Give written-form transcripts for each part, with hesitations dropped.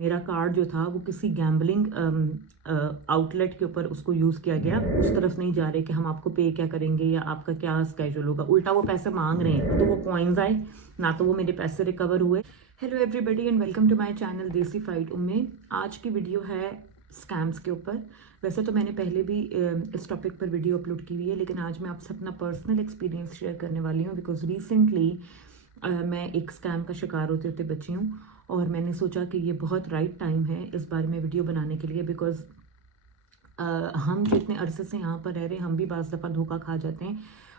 میرا کارڈ جو تھا وہ کسی گیمبلنگ آؤٹ لیٹ کے اوپر اس کو یوز کیا گیا. اس طرف نہیں جا رہے کہ ہم آپ کو پے کیا کریں گے یا آپ کا کیا اسکیجول ہوگا, الٹا وہ پیسے مانگ رہے ہیں. تو وہ کوائنز آئے نہ, تو وہ میرے پیسے ریکور ہوئے. Hello everybody and welcome to my channel desi fried امید. آج کی ویڈیو ہے اسکیمس کے اوپر. ویسے تو میں نے پہلے بھی اس ٹاپک پر ویڈیو اپلوڈ کی ہوئی ہے, لیکن آج میں آپ سے اپنا پرسنل ایکسپیرینس شیئر کرنے والی ہوں, بیکاز ریسنٹلی میں ایک اسکیم کا شکار ہوتے ہوتے بچی ہوں, اور میں نے سوچا کہ یہ بہت رائٹ ٹائم ہے اس بارے میں ویڈیو بنانے کے لیے. بیکاز ہم جو اتنے عرصے سے یہاں پر رہ رہے ہیں, ہم بھی بعض دفعہ دھوکہ کھا جاتے ہیں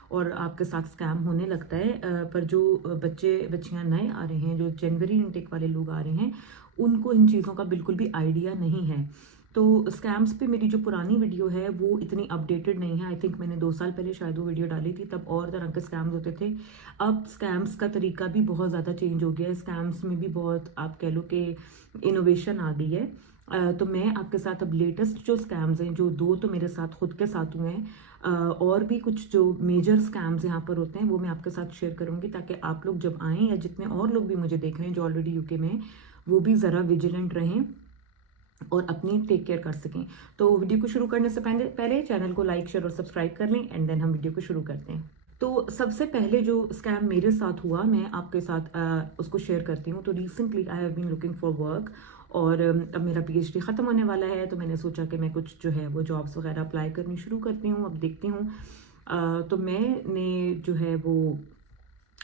اور آپ کے ساتھ اسکیم ہونے لگتا ہے. پر جو بچیاں نئے آ رہے ہیں, جو جنوری انٹیک والے لوگ آ رہے ہیں, ان کو ان چیزوں کا بالکل بھی آئیڈیا نہیں ہے. تو اسکیمس پہ میری جو پرانی ویڈیو ہے وہ اتنی اپڈیٹڈ نہیں ہے. آئی تھنک میں نے 2 سال پہلے شاید وہ ویڈیو ڈالی تھی, تب اور طرح کے اسکیمز ہوتے تھے. اب اسکیمس کا طریقہ بھی بہت زیادہ چینج ہو گیا ہے. اسکیمس میں بھی بہت آپ کہہ لو کہ انوویشن آ گئی ہے. تو میں آپ کے ساتھ اب لیٹسٹ جو اسکیمز ہیں, جو 2 تو میرے ساتھ خود کے ساتھ ہوئے ہیں, اور بھی کچھ جو میجر اسکیمز یہاں پر ہوتے ہیں وہ میں آپ کے ساتھ شیئر کروں گی, تاکہ آپ لوگ جب آئیں یا جتنے اور لوگ بھی مجھے دیکھ رہے ہیں جو آلریڈی UK میں, وہ بھی ذرا ویجیلنٹ رہیں اور اپنی ٹیک کیئر کر سکیں. تو ویڈیو کو شروع کرنے سے پہلے چینل کو لائک شیئر اور سبسکرائب کر لیں, اینڈ دین ہم ویڈیو کو شروع کرتے ہیں. تو سب سے پہلے جو اسکیم میرے ساتھ ہوا, میں آپ کے ساتھ اس کو شیئر کرتی ہوں. تو recently I have been looking for work, اور اب میرا PhD ختم ہونے والا ہے, تو میں نے سوچا کہ میں کچھ جو ہے وہ جابس وغیرہ اپلائی کرنی شروع کرتی ہوں. اب دیکھتی ہوں. تو میں نے جو ہے وہ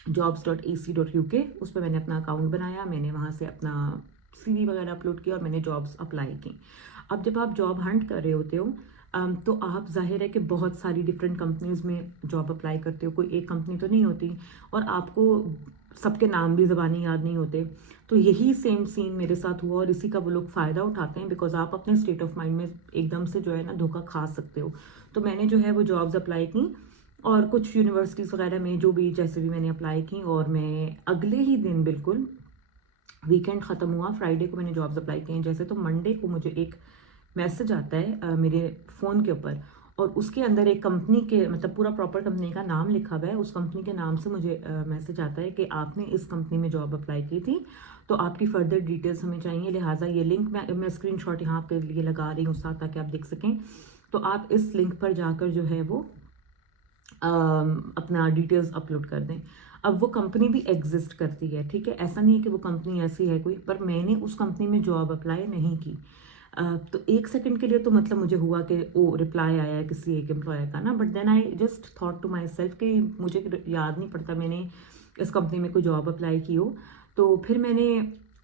jobs.ac.uk اس پہ میں نے اپنا اکاؤنٹ بنایا. میں نے وہاں سے اپنا CV وغیرہ اپلوڈ کیا اور میں نے جابس اپلائی کی. اب جب آپ جاب ہنٹ کر رہے ہوتے ہو, تو آپ ظاہر ہے کہ بہت ساری ڈفرینٹ کمپنیز میں جاب اپلائی کرتے ہو, کوئی ایک کمپنی تو نہیں ہوتی, اور آپ کو سب کے نام بھی زبانی یاد نہیں ہوتے. تو یہی سیم سین میرے ساتھ ہوا, اور اسی کا وہ لوگ فائدہ اٹھاتے ہیں, بیکاز آپ اپنے اسٹیٹ آف مائنڈ میں ایک دم سے جو ہے نا دھوکہ کھا سکتے ہو. تو میں نے جو ہے وہ جابز اپلائی کی, اور کچھ یونیورسٹیز وغیرہ میں جو بھی جیسے بھی میں نے اپلائی کی, اور میں اگلے ہی دن بالکل ویکینڈ ختم ہوا, فرائیڈے کو میں نے جابز اپلائی کی ہیں جیسے, تو منڈے کو مجھے ایک میسج آتا ہے میرے فون کے اوپر, اور اس کے اندر ایک کمپنی کے مطلب پورا پراپر کمپنی کا نام لکھا ہوا ہے. اس کمپنی کے نام سے مجھے میسج آتا ہے کہ آپ نے اس کمپنی میں جاب اپلائی کی تھی, تو آپ کی فردر ڈیٹیلز ہمیں چاہیے, لہٰذا یہ لنک میں اسکرین شاٹ یہاں آپ کے لیے لگا رہی ہوں ساتھ, تاکہ آپ دیکھ سکیں. تو آپ اس لنک پر جا کر جو ہے وہ اپنا ڈیٹیلز اپلوڈ کر دیں. اب وہ کمپنی بھی ایگزسٹ کرتی ہے, ٹھیک ہے, ایسا نہیں ہے کہ وہ کمپنی ایسی ہے کوئی, پر میں نے اس کمپنی میں جاب اپلائی نہیں کی. تو 1 سیکنڈ کے لیے تو مطلب مجھے ہوا کہ رپلائی آیا ہے کسی ایک امپلائر کا نا, but then I just thought to myself کہ مجھے یاد نہیں پڑتا میں نے اس کمپنی میں کوئی جاب اپلائی کی ہو. تو پھر میں نے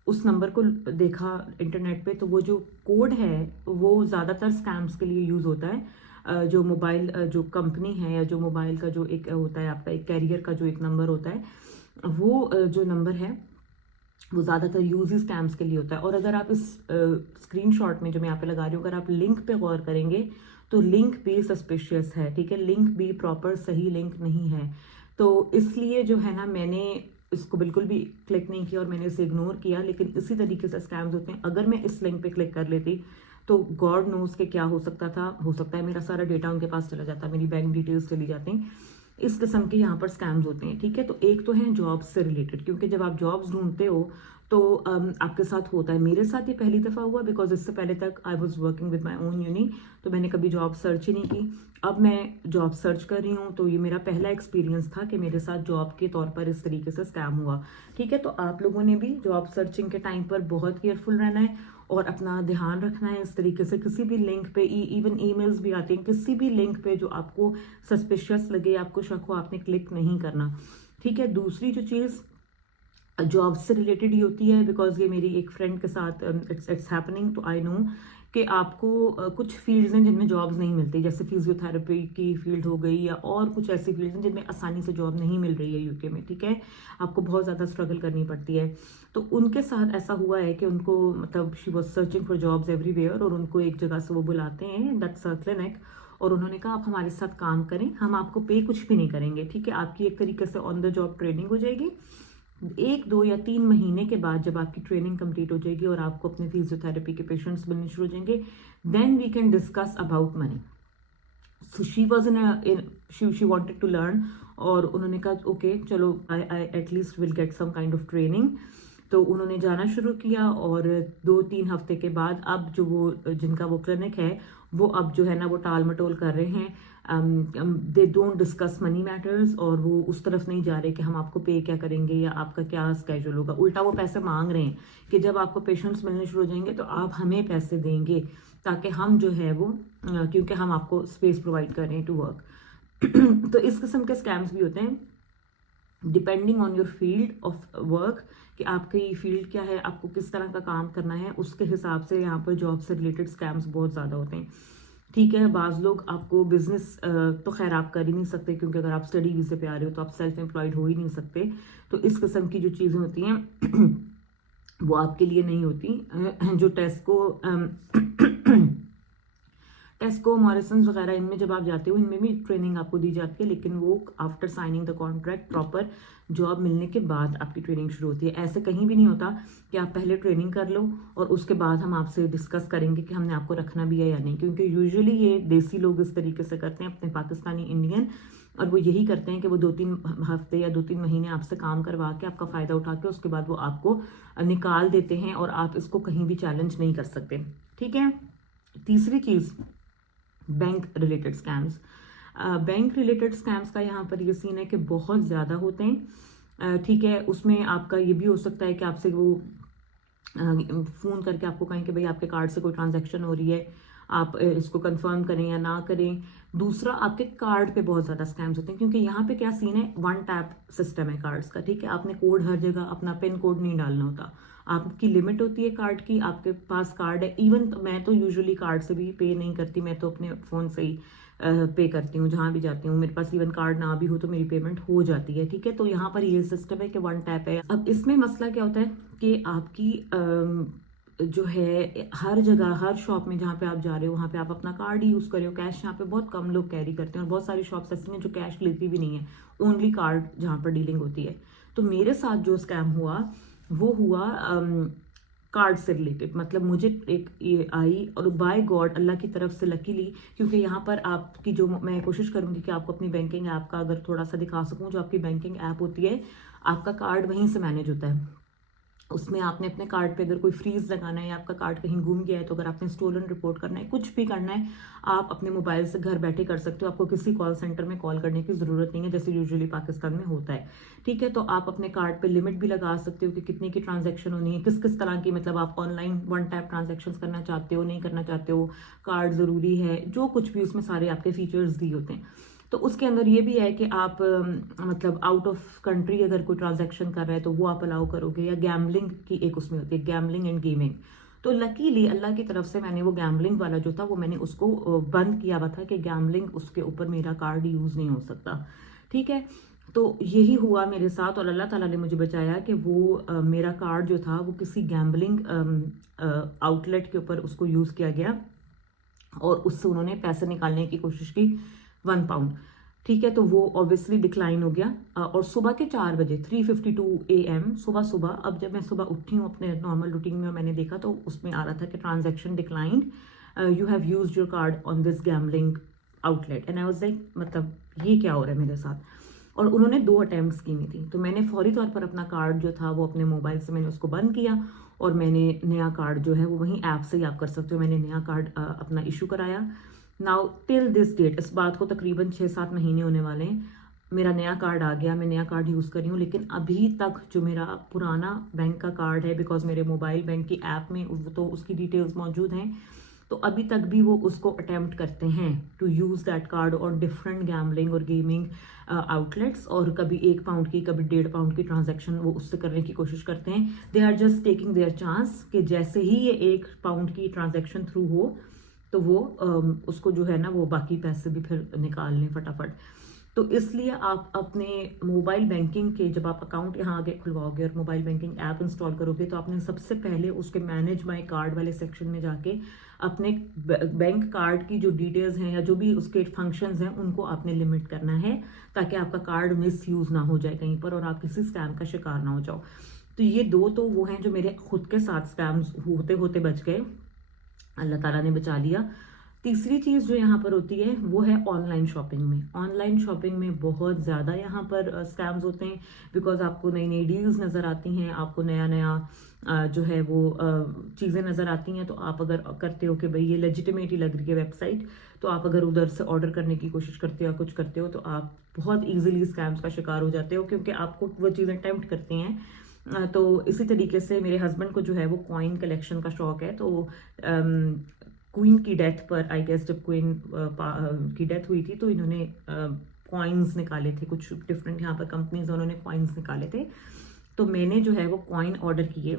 اس نمبر کو دیکھا انٹرنیٹ پہ, تو وہ جو کوڈ ہے وہ زیادہ تر اسکیمس کے لیے یوز ہوتا ہے. جو موبائل جو کمپنی ہے, یا جو موبائل کا جو ایک ہوتا ہے آپ کا ایک کیریئر کا جو ایک نمبر ہوتا ہے, وہ جو نمبر ہے وہ زیادہ تر یوز ہی اسکیمس کے لیے ہوتا ہے. اور اگر آپ اس اسکرین شاٹ میں جو میں یہاں پہ لگا رہی ہوں, اگر آپ لنک پہ غور کریں گے تو لنک بھی سسپیشیس ہے, ٹھیک ہے, لنک بھی پراپر صحیح لنک نہیں ہے. تو اس لیے جو ہے نا میں نے اس کو بالکل بھی کلک نہیں کیا, اور میں نے اسے اگنور کیا. لیکن اسی طریقے سے اسکیمز ہوتے ہیں, اگر میں اس لنک پہ کلک کر لیتی تو گاڈ نوز کہ کیا ہو سکتا ہے میرا سارا ڈیٹا ان کے پاس چلا جاتا, میری بینک ڈیٹیلز چلی جاتی. اس قسم کے یہاں پر اسکیمز ہوتے ہیں, ٹھیک ہے. تو ایک تو ہیں جابس سے ریلیٹڈ, کیونکہ جب آپ جابس ڈھونڈتے ہو تو آپ کے ساتھ ہوتا ہے. میرے ساتھ یہ پہلی دفعہ ہوا, بیکاز اس سے پہلے تک I was working with my own uni, تو میں نے کبھی جاب سرچ ہی نہیں کی. اب میں جاب سرچ کر رہی ہوں, تو یہ میرا پہلا ایکسپیرینس تھا کہ میرے ساتھ جاب کے طور پر اس طریقے سے اسکیم ہوا, ٹھیک ہے. تو آپ لوگوں نے بھی جاب سرچنگ کے ٹائم پر بہت کیئرفل رہنا ہے, اور اپنا دھیان رکھنا ہے. اس طریقے سے کسی بھی لنک پہ, ایون ای میلز بھی آتے ہیں, کسی بھی لنک پہ جو آپ کو سسپیشیس لگے, آپ کو شک ہو, آپ نے کلک نہیں کرنا, ٹھیک ہے. دوسری جو چیز جاب سے ریلیٹڈ ہی ہوتی ہے, بیکاز یہ میری ایک فرینڈ کے ساتھ اٹس ہیپننگ, تو آئی نو کہ آپ کو کچھ فیلڈز ہیں جن میں جابز نہیں ملتی, جیسے فزیوتھراپی کی فیلڈ ہو گئی, یا اور کچھ ایسی فیلڈز ہیں جن میں آسانی سے جاب نہیں مل رہی ہے UK میں, ٹھیک ہے, آپ کو بہت زیادہ اسٹرگل کرنی پڑتی ہے. تو ان کے ساتھ ایسا ہوا ہے کہ ان کو مطلب she was searching for jobs every where, اور ان کو ایک جگہ سے وہ بلاتے ہیں, دیٹس ا کلینک, اور انہوں نے کہا آپ ہمارے ساتھ کام کریں, ہم آپ کو پے کچھ بھی نہیں کریں گے, ٹھیک ہے. آپ کی ایک طریقے سے آن دا جاب ٹریننگ ہو جائے گی. 1 2 یا 3 مہینے کے بعد جب آپ کی ٹریننگ کمپلیٹ ہو جائے گی اور آپ کو اپنے فزیوتھراپی کے پیشنٹس ملنے شروع ہو جائیں گے, then we can discuss about money. So she was she wanted to learn, اور انہوں نے کہا اوکے چلو I at least will get some kind of training. تو انہوں نے جانا شروع کیا اور 2-3 ہفتے کے بعد اب جو وہ جن کا وہ کلینک ہے وہ اب جو ہے نا وہ ٹال مٹول کر رہے ہیں. They don't discuss money matters, اور وہ اس طرف نہیں جا رہے کہ ہم آپ کو پے کیا کریں گے یا آپ کا کیا اسکیجول ہوگا. الٹا وہ پیسے مانگ رہے ہیں کہ جب آپ کو پیشنٹس ملنے شروع ہو جائیں گے تو آپ ہمیں پیسے دیں گے تاکہ ہم جو ہے وہ کیونکہ ہم آپ کو اسپیس پرووائڈ کر رہے ہیں ٹو ورک. تو اس قسم کے اسکیمس بھی ہوتے ہیں depending on your field of work, کہ آپ کی فیلڈ کیا ہے, آپ کو کس طرح کا کام کرنا ہے, اس کے حساب سے یہاں پر جاب سے ریلیٹڈ اسکیمس بہت زیادہ ہوتے ہیں. ٹھیک ہے, بعض لوگ آپ کو بزنس تو خیر آپ کر ہی نہیں سکتے کیونکہ اگر آپ اسٹڈی ویزے پہ آ رہے ہو تو آپ سیلف امپلائڈ ہو ہی نہیں سکتے. تو اس قسم کی جو چیزیں ہوتی ہیں وہ آپ کے لیے نہیں ہوتی. جو ٹیسکو موریسنز وغیرہ ان میں جب آپ جاتے ہو ان میں بھی ٹریننگ آپ کو دی جاتی ہے, لیکن وہ after signing the contract proper job ملنے کے بعد آپ کی ٹریننگ شروع ہوتی ہے. ایسے کہیں بھی نہیں ہوتا کہ آپ پہلے ٹریننگ کر لو اور اس کے بعد ہم آپ سے ڈسکس کریں گے کہ ہم نے آپ کو رکھنا بھی ہے یا نہیں, کیونکہ یوزلی یہ دیسی لوگ اس طریقے سے کرتے ہیں اپنے پاکستانی انڈین, اور وہ یہی کرتے ہیں کہ وہ 2-3 ہفتے یا 2-3 مہینے آپ سے کام کروا کے آپ کا فائدہ اٹھا کے اس کے بعد وہ آپ کو نکال دیتے ہیں اور آپ اس کو کہیں بھی چیلنج نہیں کر سکتے. ٹھیک ہے, تیسری چیز bank related schemes. Bank related schemes کا یہاں پر یہ سین ہے کہ بہت زیادہ ہوتے ہیں. ٹھیک ہے, اس میں آپ کا یہ بھی ہو سکتا ہے کہ آپ سے وہ فون کر کے آپ کو کہیں کہ بھائی آپ کے کارڈ سے کوئی ٹرانزیکشن ہو رہی ہے, آپ اس کو کنفرم کریں یا نہ کریں. دوسرا, آپ کے کارڈ پہ بہت زیادہ اسکیمس ہوتے ہیں کیونکہ یہاں پہ کیا سین ہے, 1 ٹیپ سسٹم ہے کارڈس کا. ٹھیک ہے, آپ نے کوڈ ہر جگہ اپنا پن کوڈ نہیں ڈالنا ہوتا, آپ کی لمٹ ہوتی ہے کارڈ کی, آپ کے پاس کارڈ ہے. ایون میں تو یوزلی کارڈ سے بھی پے نہیں کرتی, میں تو اپنے فون سے ہی پے کرتی ہوں جہاں بھی جاتی ہوں. میرے پاس ایون کارڈ نہ بھی ہو تو میری پیمنٹ ہو جاتی ہے. ٹھیک ہے, تو یہاں پر یہ سسٹم ہے کہ 1 ٹیپ ہے. اب اس میں مسئلہ کیا ہوتا ہے کہ آپ کی جو ہے ہر جگہ ہر شاپ میں جہاں پہ آپ جا رہے ہو وہاں پہ آپ اپنا کارڈ ہی یوز کرے ہو. کیش یہاں پہ بہت کم لوگ کیری کرتے ہیں اور بہت ساری شاپس ایسی ہیں جو کیش لیتی بھی نہیں ہے, اونلی کارڈ جہاں پر ڈیلنگ ہوتی ہے. تو میرے ساتھ جو اسکیم ہوا وہ ہوا کارڈ سے ریلیٹڈ. مطلب مجھے ایک آئی اور بائی گاڈ اللہ کی طرف سے لکیلی, کیونکہ یہاں پر آپ کی جو میں کوشش کروں گی کہ آپ کو اپنی بینکنگ ایپ کا اگر تھوڑا سا دکھا سکوں, جو آپ کی بینکنگ ایپ ہوتی ہے آپ کا کارڈ وہیں سے مینیج ہوتا ہے. اس میں آپ نے اپنے کارڈ پہ اگر کوئی فریز لگانا ہے یا آپ کا کارڈ کہیں گم گیا ہے تو اگر آپ نے اسٹولن رپورٹ کرنا ہے, کچھ بھی کرنا ہے, آپ اپنے موبائل سے گھر بیٹھے کر سکتے ہو. آپ کو کسی کال سینٹر میں کال کرنے کی ضرورت نہیں ہے جیسے یوزلی پاکستان میں ہوتا ہے. ٹھیک ہے, تو آپ اپنے کارڈ پہ لمٹ بھی لگا سکتے ہو کہ کتنے کی ٹرانزیکشن ہونی ہے, کس کس طرح کی, مطلب آپ آن لائن 1 ٹیپ ٹرانزیکشن کرنا چاہتے ہو, نہیں کرنا چاہتے ہو, کارڈ ضروری ہے, جو کچھ بھی اس میں سارے آپ کے فیچرز دی ہوتے ہیں. تو اس کے اندر یہ بھی ہے کہ آپ مطلب آؤٹ آف کنٹری اگر کوئی ٹرانزیکشن کر رہے ہیں تو وہ آپ الاؤ کرو گے, یا گیملنگ کی ایک اس میں ہوتی ہے گیملنگ اینڈ گیمنگ. تو لکیلی اللہ کی طرف سے میں نے وہ گیملنگ والا جو تھا وہ میں نے اس کو بند کیا ہوا تھا کہ گیملنگ اس کے اوپر میرا کارڈ یوز نہیں ہو سکتا. ٹھیک ہے, تو یہی ہوا میرے ساتھ اور اللہ تعالیٰ نے مجھے بچایا کہ وہ میرا کارڈ جو تھا وہ کسی گیمبلنگ آؤٹ لیٹ کے اوپر اس کو یوز کیا گیا اور اس سے انہوں نے پیسے نکالنے کی کوشش کی 1 پاؤنڈ. ٹھیک ہے, تو وہ اوبیسلی ڈکلائن ہو گیا. اور صبح کے 4 بجے 3:52 AM صبح اب جب میں صبح اٹھی ہوں اپنے نارمل روٹین میں, میں نے دیکھا تو اس میں آ رہا تھا کہ transaction declined, you have used your card on this gambling outlet. And I was like مطلب یہ کیا ہو رہا ہے میرے ساتھ. اور انہوں نے 2 اٹیمپٹس کی ہوئی تھی, تو میں نے فوری طور پر اپنا کارڈ جو تھا وہ اپنے موبائل سے میں نے اس کو بند کیا اور میں نے نیا کارڈ جو ہے وہ وہیں ایپ سے ہی آپ کر سکتے ہو, میں نے نیا کارڈ اپنا ایشو کرایا. ناؤ ٹل دس ڈیٹ, اس بات کو تقریباً 6-7 مہینے ہونے والے ہیں, میرا نیا کارڈ آ گیا, میں نیا کارڈ یوز کر رہی ہوں. لیکن ابھی تک جو میرا پرانا بینک کا کارڈ ہے, بیکاز میرے موبائل بینک کی ایپ میں تو اس کی ڈیٹیلز موجود ہیں, تو ابھی تک بھی وہ اس کو اٹیمپٹ کرتے ہیں ٹو یوز دیٹ کارڈ اور ڈفرینٹ گیملنگ اور گیمنگ آؤٹ لیٹس, اور کبھی 1 پاؤنڈ کی کبھی 1.5 پاؤنڈ کی ٹرانزیکشن وہ اس سے کرنے کی کوشش کرتے ہیں. They are just taking their chance کہ جیسے ہی یہ 1 پاؤنڈ کی ٹرانزیکشن تھرو ہو تو وہ اس کو جو ہے نا وہ باقی پیسے بھی پھر نکال لیں فٹافٹ. تو اس لیے آپ اپنے موبائل بینکنگ کے جب آپ اکاؤنٹ یہاں آگے کھلواؤ گے اور موبائل بینکنگ ایپ انسٹال کرو گے تو آپ نے سب سے پہلے اس کے مینیج مائی کارڈ والے سیکشن میں جا کے اپنے بینک کارڈ کی جو ڈیٹیلز ہیں یا جو بھی اس کے فنکشنز ہیں ان کو آپ نے لمٹ کرنا ہے تاکہ آپ کا کارڈ مس یوز نہ ہو جائے کہیں پر اور آپ کسی اسکیم کا شکار نہ ہو جاؤ. تو یہ 2 تو وہ ہیں جو میرے خود کے ساتھ اسکیمز ہوتے ہوتے بچ گئے, اللہ تعالیٰ نے بچا لیا. تیسری چیز جو یہاں پر ہوتی ہے وہ ہے آن لائن شاپنگ میں. آن لائن شاپنگ میں بہت زیادہ یہاں پر اسکیمز ہوتے ہیں، بیکاز آپ کو نئی نئی ڈیلز نظر آتی ہیں، آپ کو نیا نیا جو ہے وہ چیزیں نظر آتی ہیں. تو آپ اگر کرتے ہو کہ بھئی یہ لیجیٹیمیٹ ہی لگ رہی ہے ویب سائٹ، تو آپ اگر ادھر سے آرڈر کرنے کی کوشش کرتے ہو یا کچھ کرتے ہو تو آپ بہت ایزیلی اسکیمز کا شکار ہو جاتے ہو، کیونکہ آپ کو وہ چیزیں ٹیمپٹ کرتی ہیں. تو اسی طریقے سے میرے ہسبینڈ کو جو ہے وہ کوائن کلیکشن کا شوق ہے. تو کوئن کی ڈیتھ پر آئی گیس جب کوئن کی ڈیتھ ہوئی تھی تو انہوں نے کوائنز نکالے تھے، کچھ ڈفرینٹ یہاں پر کمپنیز انہوں نے کوائنز نکالے تھے. تو میں نے جو ہے وہ کوائن آرڈر کیے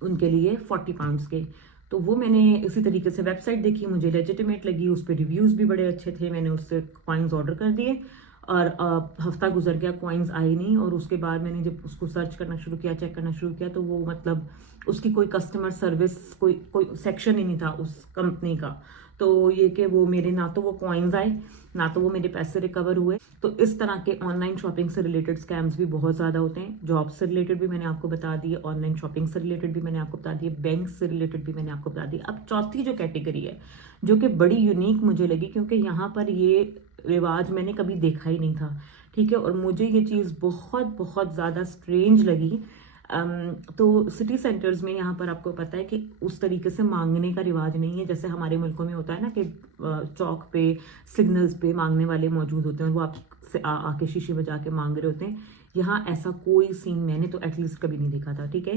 ان کے لیے 40 پاؤنڈس کے. تو وہ میں نے اسی طریقے سے ویب سائٹ دیکھی، مجھے لیجیٹیمیٹ لگی، اس پہ ریویوز بھی بڑے اچھے تھے. میں نے اس سے کوائنز آرڈر کر دیے اور ہفتہ گزر گیا، کوائنز آئے نہیں. اور اس کے بعد میں نے جب اس کو سرچ کرنا شروع کیا، چیک کرنا شروع کیا، تو وہ مطلب اس کی کوئی کسٹمر سروس کوئی سیکشن ہی نہیں تھا اس کمپنی کا. تو یہ کہ وہ میرے نہ تو وہ کوائنز آئے، نہ تو وہ میرے پیسے ریکور ہوئے. تو اس طرح کے آن لائن شاپنگ سے ریلیٹڈ اسکیمز بھی بہت زیادہ ہوتے ہیں. جاب سے ریلیٹڈ بھی میں نے آپ کو بتا دی، آن لائن شاپنگ سے ریلیٹڈ بھی میں نے آپ کو بتا دی، بینک سے ریلیٹڈ بھی میں نے آپ کو بتا دی. اب چوتھی جو کیٹیگری ہے جو کہ بڑی یونیک مجھے لگی، کیونکہ یہاں پر یہ رواج میں نے کبھی دیکھا ہی نہیں تھا، ٹھیک ہے، اور مجھے یہ چیز بہت بہت زیادہ اسٹرینج لگی. تو سٹی سینٹرز میں یہاں پر آپ کو پتہ ہے کہ اس طریقے سے مانگنے کا رواج نہیں ہے جیسے ہمارے ملکوں میں ہوتا ہے نا، کہ چوک پہ سگنلز پہ مانگنے والے موجود ہوتے ہیں اور وہ آپ سے آ کے شیشے بجا کے مانگ رہے ہوتے ہیں. یہاں ایسا کوئی سین میں نے تو ایٹ لیسٹ کبھی نہیں دیکھا تھا، ٹھیک ہے.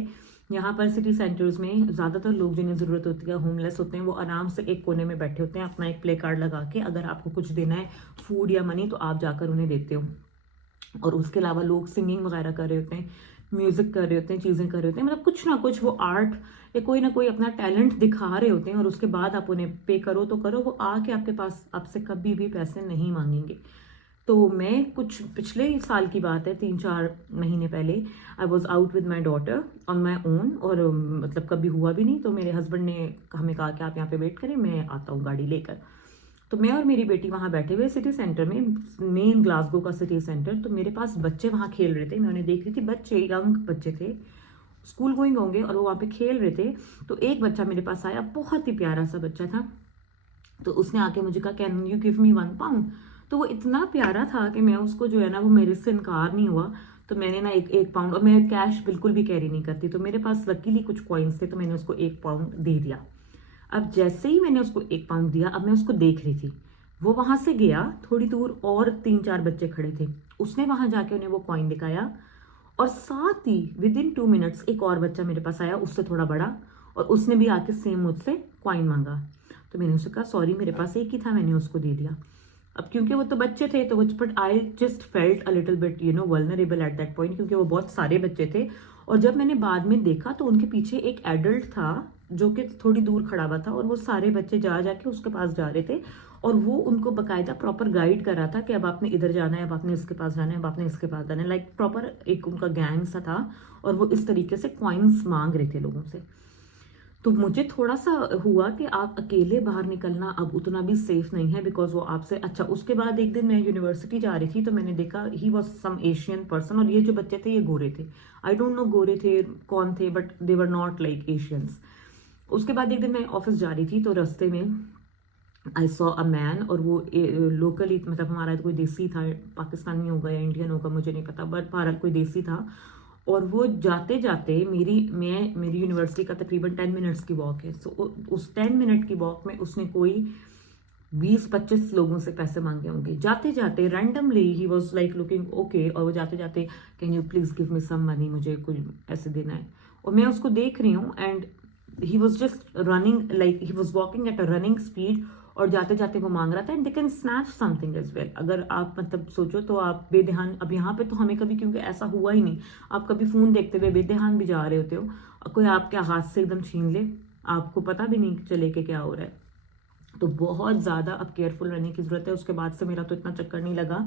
یہاں پر سٹی سینٹرز میں زیادہ تر لوگ جنہیں ضرورت ہوتی ہے، ہوم لیس ہوتے ہیں، وہ آرام سے ایک کونے میں بیٹھے ہوتے ہیں اپنا ایک پلے کارڈ لگا کے. اگر آپ کو کچھ دینا ہے فوڈ یا منی تو آپ جا کر انہیں دیتے ہو. اور اس کے علاوہ لوگ سنگنگ وغیرہ کر رہے ہوتے ہیں، میوزک کر رہے ہوتے ہیں، چیزیں کر رہے ہوتے ہیں، مطلب کچھ نہ کچھ وہ آرٹ یا کوئی نہ کوئی اپنا ٹیلنٹ دکھا رہے ہوتے ہیں. اور اس کے بعد آپ انہیں پے کرو تو کرو، وہ آ کے آپ کے پاس آپ سے کبھی بھی پیسے نہیں مانگیں گے. تو میں کچھ پچھلے سال کی بات ہے، 3-4 مہینے پہلے، I was out with my daughter on my own, اور مطلب کبھی ہوا بھی نہیں. تو میرے ہسبینڈ نے ہمیں کہا کہ آپ یہاں پہ ویٹ کریں، میں آتا ہوں گاڑی لے کر. تو میں اور میری بیٹی وہاں بیٹھے ہوئے سٹی سینٹر میں، مین گلاسگو کا سٹی سینٹر. تو میرے پاس بچے وہاں کھیل رہے تھے، میں انہیں دیکھ رہی تھی. بچے ینگ بچے تھے، اسکول گوئنگ ہوں گے، اور وہ وہاں پہ کھیل رہے تھے. تو ایک بچہ میرے پاس آیا، بہت ہی پیارا سا بچہ تھا. تو اس نے آ کے مجھے کہا can you give me 1 pound. تو وہ اتنا پیارا تھا کہ میں اس کو جو ہے نا، وہ میرے سے انکار نہیں ہوا. تو میں نے نا ایک پاؤنڈ، اور میں کیش بالکل بھی کیری نہیں کرتی، تو میرے پاس لکیلی کچھ کوائنس تھے، تو میں نے اس کو 1 پاؤنڈ دے دیا. اب جیسے ہی میں نے اس کو 1 پاؤنڈ دیا، اب میں اس کو دیکھ رہی تھی، وہ وہاں سے گیا تھوڑی دور اور 3-4 بچے کھڑے تھے. اس نے وہاں جا کے انہیں وہ کوائن دکھایا، اور ساتھ ہی ودن 2 منٹس ایک اور بچہ میرے پاس آیا، اس سے تھوڑا بڑا، اور اس نے بھی آ کے سیم مجھ سے کوائن مانگا. تو میں نے اسے کہا سوری میرے پاس ایک ہی تھا، میں نے اس کو دے دیا. اب کیونکہ وہ تو بچے تھے تو but I just felt a little bit vulnerable at that point, کیونکہ وہ بہت سارے بچے تھے. اور جب میں نے بعد میں دیکھا تو ان کے پیچھے ایک ایڈلٹ تھا جو کہ تھوڑی دور کھڑا ہوا تھا، اور وہ سارے بچے جا کے اس کے پاس جا رہے تھے، اور وہ ان کو باقاعدہ پراپر گائیڈ کر رہا تھا کہ اب آپ نے ادھر جانا ہے، اب آپ نے اس کے پاس جانا ہے، اب آپ نے اس کے پاس جانا ہے. لائک پراپر ایک ان کا گینگ سا تھا، اور وہ اس طریقے سے کوائنس مانگ رہے تھے لوگوں سے. تو مجھے تھوڑا سا ہوا کہ آپ اکیلے باہر نکلنا اب اتنا بھی سیف نہیں ہے، بیکاز وہ آپ سے اچھا. اس کے بعد ایک دن میں یونیورسٹی جا رہی تھی تو میں نے دیکھا he was some Asian person, اور یہ جو بچے تھے یہ گورے تھے. آئی ڈونٹ نو گورے تھے کون تھے، but they were not like Asians. اس کے بعد ایک دن میں آفس جا رہی تھی تو راستے میں آئی سو اے مین، اور وہ لوکلی مطلب ہمارا کوئی دیسی تھا، پاکستانی ہوگا یا انڈین ہوگا مجھے نہیں پتا، بٹ بہرحال کوئی دیسی تھا. اور وہ جاتے جاتے میری یونیورسٹی کا تقریباً 10 منٹس کی واک ہے، سو اس 10 منٹ کی واک میں اس نے کوئی 20-25 لوگوں سے پیسے مانگے ہوں گے. جاتے جاتے randomly he was like looking okay, اور وہ جاتے جاتے کین یو پلیز گیو می سم منی، مجھے کچھ ایسے دینا ہے. اور میں اس کو دیکھ رہی ہوں، and he was just running, like he was walking at a running speed, اور جاتے جاتے وہ مانگ رہا تھا. And they can snatch something as well. اگر آپ مطلب سوچو تو آپ بے دھیان، اب یہاں پہ تو ہمیں کبھی کیونکہ ایسا ہوا ہی نہیں، آپ کبھی فون دیکھتے ہوئے بے دھیان بھی جا رہے ہوتے ہو، کوئی آپ کے ہاتھ سے ایک دم چھین لے، آپ کو پتہ بھی نہیں چلے کہ کیا ہو رہا ہے. تو بہت زیادہ اب کیئرفل رہنے کی ضرورت ہے. اس کے بعد سے میرا تو اتنا چکر نہیں لگا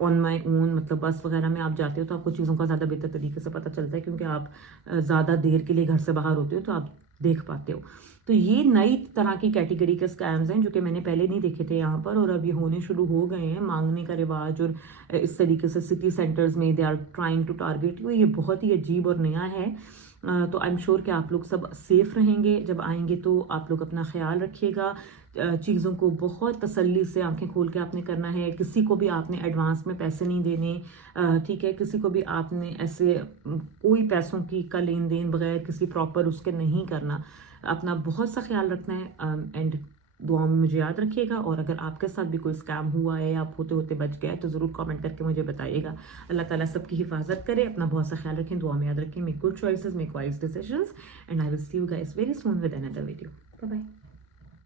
آن مائی اون، مطلب بس وغیرہ میں آپ جاتے ہو تو آپ کو چیزوں کا زیادہ بہتر طریقے سے پتہ چلتا ہے، کیونکہ آپ زیادہ دیر کے لیے گھر سے باہر ہوتے ہو تو آپ دیکھ پاتے ہو. تو یہ نئی طرح کی کیٹیگری کے اسکیمز ہیں جو کہ میں نے پہلے نہیں دیکھے تھے یہاں پر، اور اب یہ ہونے شروع ہو گئے ہیں. مانگنے کا رواج، اور اس طریقے سے سٹی سینٹرز میں they are trying to target you, یہ بہت ہی عجیب اور نیا ہے. تو آئی ایم شیور کہ آپ لوگ سب سیف رہیں گے. جب آئیں گے تو آپ لوگ اپنا خیال رکھیے گا. چیزوں کو بہت تسلی سے آنکھیں کھول کے آپ نے کرنا ہے. کسی کو بھی آپ نے ایڈوانس میں پیسے نہیں دینے, ٹھیک ہے. کسی کو بھی آپ نے ایسے کوئی پیسوں کا لین دین بغیر کسی پراپر اس کے نہیں کرنا. اپنا بہت سا خیال رکھنا ہے. اینڈ دعاؤں میں مجھے یاد رکھیے گا. اور اگر آپ کے ساتھ بھی کوئی اسکیم ہوا ہے یا آپ ہوتے ہوتے بچ گئے تو ضرور کامنٹ کر کے مجھے بتائیے گا. اللہ تعالیٰ سب کی حفاظت کرے. اپنا بہت سا خیال رکھیں. دعا میں یاد رکھیں. Make good choices, make wise decisions, and I will see you guys very soon with another video. Bye bye.